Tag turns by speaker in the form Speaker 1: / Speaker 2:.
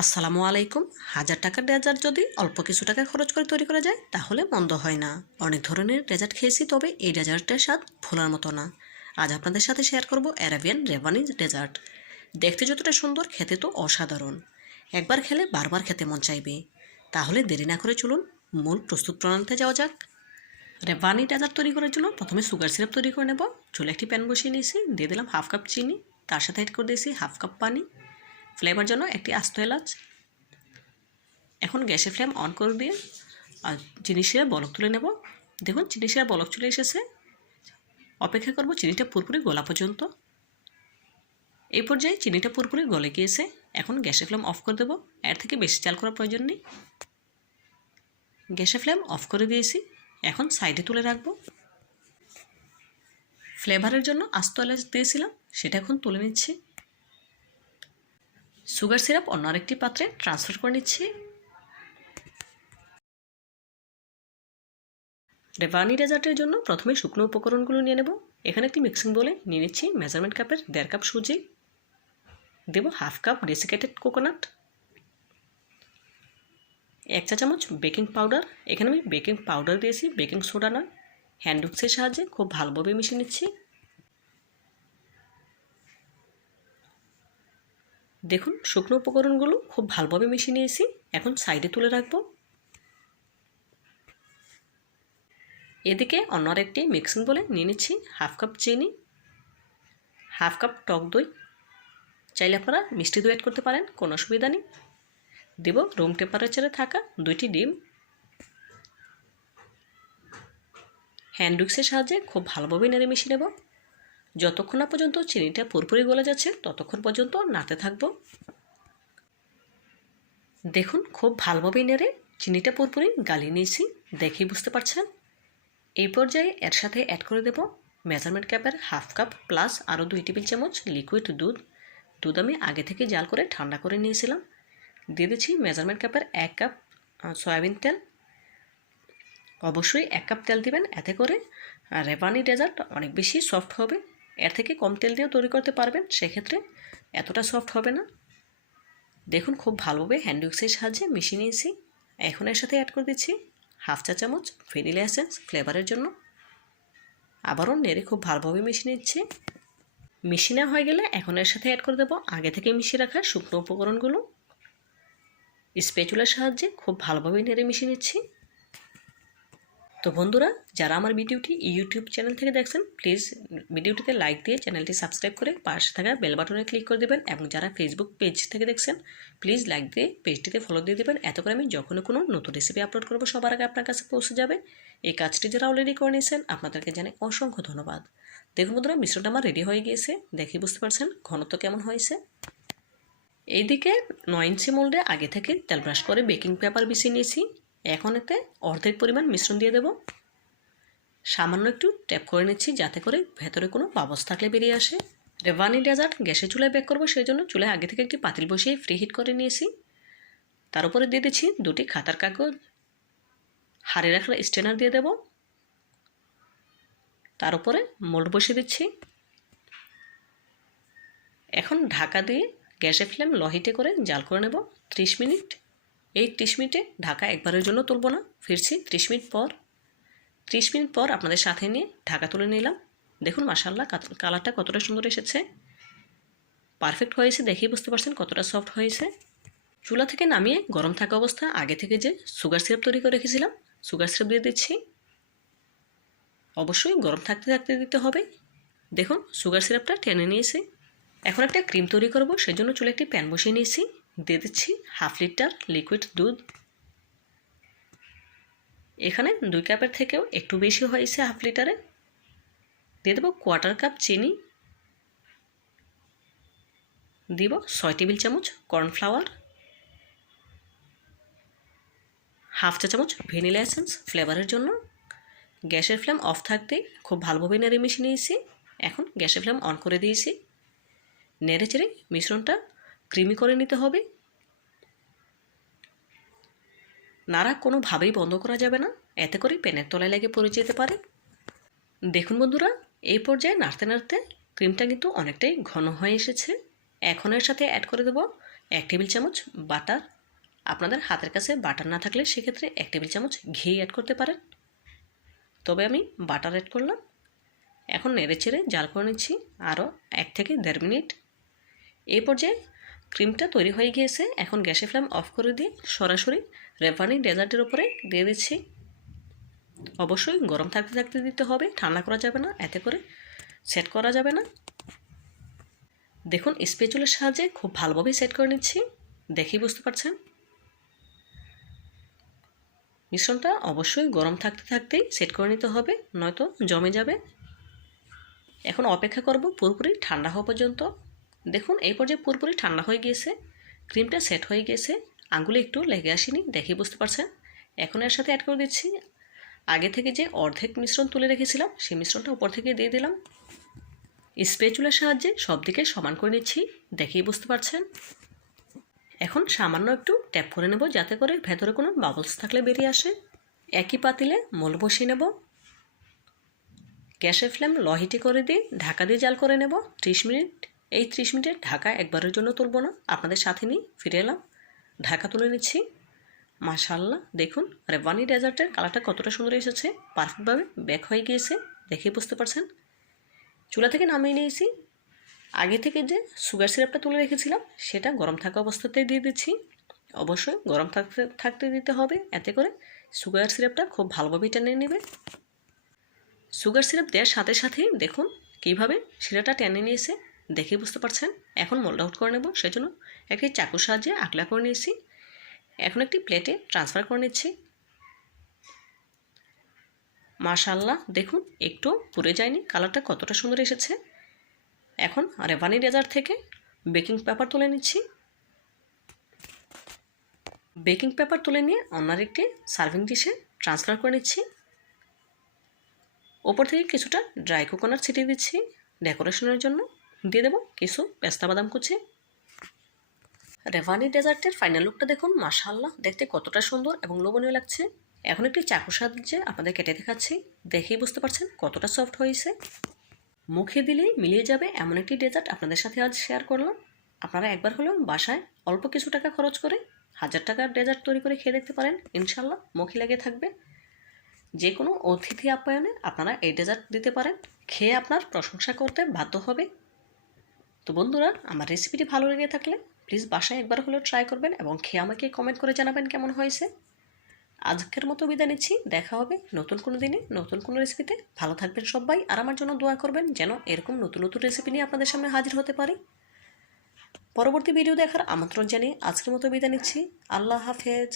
Speaker 1: আসসালামু আলাইকুম। হাজার টাকার ডেজার্ট যদি অল্প কিছু টাকা খরচ করে তৈরি করা যায়, তাহলে মন্দ হয় না। অনেক ধরনের ডেজার্ট খেয়েছি, তবে এই ডেজার্টের স্বাদ ভোলার মতো না। আজ আপনাদের সাথে শেয়ার করব অ্যারাবিয়ান রেভানি ডেজার্ট। দেখতে যতটা সুন্দর, খেতে তো অসাধারণ। একবার খেলে বারবার খেতে মন চাইবে। তাহলে দেরি না করে চলুন, মূল প্রস্তুত প্রণালীতে যাওয়া যাক। রেভানি ডেজার্ট তৈরি করার জন্য প্রথমে সুগার সিরাপ তৈরি করে নেব। চুলে একটি প্যান বসিয়ে নিয়েছি, দিয়ে দিলাম হাফ কাপ চিনি, তার সাথে অ্যাড করে দিয়েছি হাফ কাপ পানি। ফ্লেভার জন্য একটি আস্ত এলাচ। এখন গ্যাসের ফ্লেম অন করে দিয়ে, আর চিনি শিরা বলক তুলে নেব। দেখুন, চিনি শিরা বলক চলে এসেছে। অপেক্ষা করব চিনিটা পুরোপুরি গলা পর্যন্ত। এই পর্যায়ে চিনিটা পুরোপুরি গলে গিয়েছে। এখন গ্যাসের ফ্লেম অফ করে দেবো। এর থেকে বেশি চাল করার প্রয়োজন নেই। গ্যাসের ফ্লেম অফ করে দিয়েছি। এখন সাইডে তুলে রাখব। ফ্লেভারের জন্য আস্ত এলাচ দিয়েছিলাম, সেটা এখন তুলে নিচ্ছি। সুগার সিরাপ অন্য আরেকটি পাত্রে ট্রান্সফার করে নিচ্ছি। রেভানি ডেজার্টের জন্য প্রথমে শুকনো উপকরণগুলো নিয়ে নেব। এখানে একটি মিক্সিং বলে নিয়ে নিচ্ছি মেজারমেন্ট কাপের দেড় কাপ সুজি। দেব হাফ কাপ ডেসিকেটেড কোকোনাট। এক চা চামচ বেকিং পাউডার। এখানে আমি বেকিং পাউডার দিয়েছি, বেকিং সোডা নয়। হ্যান্ড উক্সের সাহায্যে খুব ভালোভাবে মিশিয়ে নিচ্ছি। দেখুন, শুকনো উপকরণগুলো খুব ভালোভাবে মিশিয়ে নিয়েছি। এখন সাইডে তুলে রাখব। এদিকে অন্য একটি মিক্সিং বলে নিয়ে নিচ্ছি, হাফ কাপ চিনি, হাফ কাপ টক দই। চাইলে আপনারা মিষ্টি দই অ্যাড করতে পারেন, কোনো অসুবিধা নেই। দেব রুম টেম্পারেচারে থাকা দুইটি ডিম। হ্যান্ড উইক্সের সাহায্যে খুব ভালোভাবে নেড়ে মিশিয়ে নেব। যতক্ষণ না পর্যন্ত চিনিটা পুরোপুরি গলে যাচ্ছে, ততক্ষণ পর্যন্ত নাতে থাকব। দেখুন, খুব ভালোভাবেই নেড়ে চিনিটা পুরোপুরি গালিয়ে নিয়েছি, দেখেই বুঝতে পারছেন? এই পর্যায়ে এর সাথে অ্যাড করে দেব মেজারমেন্ট কাপের হাফ কাপ প্লাস আরও দুই টেবিল চামচ লিকুইড দুধ। দুধ আমি আগে থেকে জাল করে ঠান্ডা করে নিয়েছিলাম। দিয়ে দিচ্ছি মেজারমেন্ট কাপের এক কাপ সয়াবিন তেল। অবশ্যই এক কাপ তেল দিবেন, এতে করে রেভানি ডেজার্ট অনেক বেশি সফট হবে। এর থেকে কম তেল দিয়েও তৈরি করতে পারবেন, সেক্ষেত্রে এতটা সফট হবে না। দেখুন, খুব ভালোভাবে হ্যান্ড উইক্সের সাহায্যে মিশিয়ে নিয়েছি। এখন এর সাথে অ্যাড করে দিচ্ছি হাফ চা চামচ ভ্যানিলা এসেন্স ফ্লেভারের জন্য। আবারও নেড়ে খুব ভালোভাবে মিশিয়ে নিচ্ছি। মিশিয়ে হয়ে গেলে এখন এর সাথে অ্যাড করে দেবো আগে থেকে মিশিয়ে রাখা শুকনো উপকরণগুলো। স্পেচুলার সাহায্যে খুব ভালোভাবে নেড়ে মিশিয়ে নিচ্ছি। তো বন্ধুরা, যারা আমার ভিডিওটি ইউটিউব চ্যানেল থেকে দেখছেন প্লিজ ভিডিওটিতে লাইক দিয়ে চ্যানেলটি সাবস্ক্রাইব করে পাশে থাকা বেল বাটনে ক্লিক করে দেবেন এবং যারা ফেসবুক পেজ থেকে দেখছেন প্লিজ লাইক দিয়ে পেজটিতে ফলো দিয়ে দেবেন। এত করে আমি যখনই কোনো নতুন রেসিপি আপলোড করব, সবার আগে আপনার কাছে পৌঁছে যাবে। এই কাজটি যারা অলরেডি করে নিয়েছেন, আপনাদেরকে জানাই অসংখ্য ধন্যবাদ। দেখুন বন্ধুরা, মিশ্রণটা আমার রেডি হয়ে গিয়েছে, দেখে বুঝতে পারছেন ঘনত্ব কেমন হয়েছে। এইদিকে নয় ইঞ্চি মোল্ডে আগে থেকে তেল ব্রাশ করে বেকিং পেপার বিছিয়ে নিয়েছি। এখন এতে অর্ধেক পরিমাণ মিশ্রণ দিয়ে দেব। সামান্য একটু ট্যাপ করে নিচ্ছি যাতে করে ভেতরে কোনো বাবস থাকলে বেরিয়ে আসে। রেভানি ডেজার্ট গ্যাসে চুলায় বেক করব সেই জন্য চুলায় আগে থেকে একটি পাতিল বসিয়ে ফ্রি হিট করে নিয়েছি। তার উপরে দিয়ে দিচ্ছি দুটি খাতার কাগজ। হাড়ে রাখার স্টেনার দিয়ে দেব। তার উপরে মোল্ড বসিয়ে দিচ্ছি। এখন ঢাকা দিয়ে গ্যাসে ফ্লেম লহিটে করে জাল করে নেব ত্রিশ মিনিট। এই ত্রিশ মিনিটে ঢাকা একবারের জন্য তুলব না। ফিরছি ত্রিশ মিনিট পর। ত্রিশ মিনিট পর আপনাদের সাথে নিয়ে ঢাকা তুলে নিলাম। দেখুন মাসাল্লাহ কালারটা কতটা সুন্দর এসেছে। পারফেক্ট হয়েছে দেখেই বুঝতে পারছেন কতটা সফট হয়েছে। চুলা থেকে নামিয়ে গরম থাকা অবস্থা, আগে থেকে যে সুগার সিরাপ তৈরি করে রেখেছিলাম, সুগার সিরাপ দিয়ে দিচ্ছি। অবশ্যই গরম থাকতে থাকতে দিতে হবে। দেখুন, সুগার সিরাপটা টেনে নিয়েছি। এখন একটা ক্রিম তৈরি করব, সেজন্য চুলে একটি প্যান বসিয়ে নিয়েছি। দিয়ে দিচ্ছি হাফ লিটার লিকুইড দুধ। এখানে দুই কাপের থেকেও একটু বেশি হয়েছে হাফ লিটারে। দিয়ে দেবো কোয়ার্টার কাপ চিনি। দিব ছয় টেবিল চামচ কর্নফ্লাওয়ার হাফ চা চামচ ভ্যানিলা এসেন্স ফ্লেভারের জন্য। গ্যাসের ফ্লেম অফ থাকতে খুব ভালোভাবে নেড়ে মিশিয়ে নিয়েছি। এখন গ্যাসের ফ্লেম অন করে দিয়েছি। নেড়ে চেড়ে মিশ্রণটা ক্রিমি করে নিতে হবে। নাড়া কোনোভাবেই বন্ধ করা যাবে না। এতে করে পেনের তলায় লেগে পড়ে যেতে পারে। দেখুন বন্ধুরা, এই পর্যায়ে নাড়তে নাড়তে ক্রিমটা কিন্তু অনেকটাই ঘন হয়ে এসেছে। এখন এর সাথে অ্যাড করে দেব এক টেবিল চামচ বাটার। আপনাদের হাতের কাছে বাটার না থাকলে সেক্ষেত্রে এক টেবিল চামচ ঘি অ্যাড করতে পারেন। তবে আমি বাটার অ্যাড করলাম। এখন নেড়ে চেড়ে জাল করে নিচ্ছি আরও এক থেকে দেড় মিনিট। এই পর্যায়ে ক্রিমটা তৈরি হয়ে গিয়েছে। এখন গ্যাসের ফ্লেম অফ করে দিয়ে সরাসরি রেফানি ডেজার্টের উপরে দিয়ে দিচ্ছি। অবশ্যই গরম থাকতে থাকতে দিতে হবে, ঠান্ডা করা যাবে না, এতে করে সেট করা যাবে না। দেখুন, স্পেচুলের সাহায্যে খুব ভালোভাবেই সেট করে নিচ্ছি। দেখেই বুঝতে পারছেন? মিশ্রণটা অবশ্যই গরম থাকতে থাকতেই সেট করে নিতে হবে, নয়তো জমে যাবে। এখন অপেক্ষা করব পুরোপুরি ঠান্ডা হওয়া পর্যন্ত। দেখুন, এই পর্যায়ে পুরোপুরি ঠান্ডা হয়ে গিয়েছে, ক্রিমটা সেট হয়ে গিয়েছে, আঙুলে একটু লেগে আসেনি, দেখেই বুঝতে পারছেন। এখন এর সাথে অ্যাড করে দিচ্ছি, আগে থেকে যে অর্ধেক মিশ্রণ তুলে রেখেছিলাম, সেই মিশ্রণটা উপর থেকে দিয়ে দিলাম। স্পেচুলার সাহায্যে সব দিকে সমান করে নিচ্ছি, দেখেই বুঝতে পারছেন। এখন সামান্য একটু ট্যাপ করে নেব, যাতে করে ভেতরে কোনো বাবলস থাকলে বেরিয়ে আসে। একই পাতিলে মল বসিয়ে নেব। গ্যাসের ফ্লেম লো হিটে করে দিয়ে ঢাকা দিয়ে জাল করে নেব, ত্রিশ মিনিট। এই ত্রিশ মিনিটে ঢাকা একবারের জন্য তুলব না। আপনাদের সাথে নিয়ে ফিরে এলাম। ঢাকা তুলে নিচ্ছি। মাশাল্লাহ দেখুন রেভানি ডেজার্টের কালারটা কতটা সুন্দর এসেছে। পারফেক্টভাবে ব্যাক হয়ে গিয়েছে, দেখে বুঝতে পারছেন। চুলা থেকে নামিয়ে নিয়েছি। আগে থেকে যে সুগার সিরাপটা তুলে রেখেছিলাম, সেটা গরম থাকা অবস্থাতেই দিয়ে দিচ্ছি। অবশ্যই গরম থাকতে থাকতে দিতে হবে। এতে করে সুগার সিরাপটা খুব ভালোভাবে টেনে নেবে। সুগার সিরাপ দেওয়ার সাথে সাথেই দেখুন, কীভাবে শিরাটা টেনে নিয়েছে। দেখে বুঝতে পারছেন? এখন মোল্ড আউট করে নেব সেই জন্য একটি চাকুর সাহায্যে আকলা করে নিয়েছি। এখন একটি প্লেটে ট্রান্সফার করে নিচ্ছি। মাশাল্লাহ দেখুন, একটু পুড়ে যায়নি, কালারটা কতটা সুন্দর এসেছে। এখন রেভানি ডেজার থেকে বেকিং পেপার তুলে নিচ্ছি। বেকিং পেপার তুলে নিয়ে অন্য একটি সার্ভিং ডিশে ট্রান্সফার করে নিচ্ছি। ওপর থেকে কিছুটা ড্রাই কোকোনাট ছিটিয়ে দিচ্ছি ডেকোরেশনের জন্য। দিয়ে দেবো কিছু পেস্তা বাদাম কুচি। রেভানি ডেজার্টের ফাইনাল লুকটা দেখুন মাশাল্লাহ দেখতে কতটা সুন্দর এবং লোভনীয় লাগছে। এখন একটি চাকুর সাহায্যে আপনাদের কেটে দেখাচ্ছি, দেখেই বুঝতে পারছেন কতটা সফট হয়েছে। মুখে দিলেই মিলিয়ে যাবে এমন একটি ডেজার্ট আপনাদের সাথে আজ শেয়ার করলাম। আপনারা একবার হলেও বাসায় অল্প কিছু টাকা খরচ করে হাজার টাকার ডেজার্ট তৈরি করে খেয়ে দেখতে পারেন ইনশাল্লাহ মুখে লেগে থাকবে। যে কোনো অতিথি আপ্যায়নে আপনারা এই ডেজার্ট দিতে পারেন। খেয়ে আপনার প্রশংসা করতে বাধ্য হবে। তো বন্ধুরা, আমার রেসিপিটি ভালো লেগে থাকলে প্লিজ বাসায় একবার হলেও ট্রাই করবেন এবং খেয়ে আমাকে কমেন্ট করে জানাবেন কেমন হয়েছে। আজকের মতো বিদায় নিচ্ছি, দেখা হবে নতুন কোনো দিনে, নতুন কোনো রেসিপিতে ভালো থাকবেন সবাই, আর আমার জন্য দোয়া করবেন যেন এরকম নতুন নতুন রেসিপি নিয়ে আপনাদের সামনে হাজির হতে পারি। পরবর্তী ভিডিও দেখার আমন্ত্রণ জানিয়ে আজকের মতো বিদায় নিচ্ছি। আল্লাহ হাফেজ।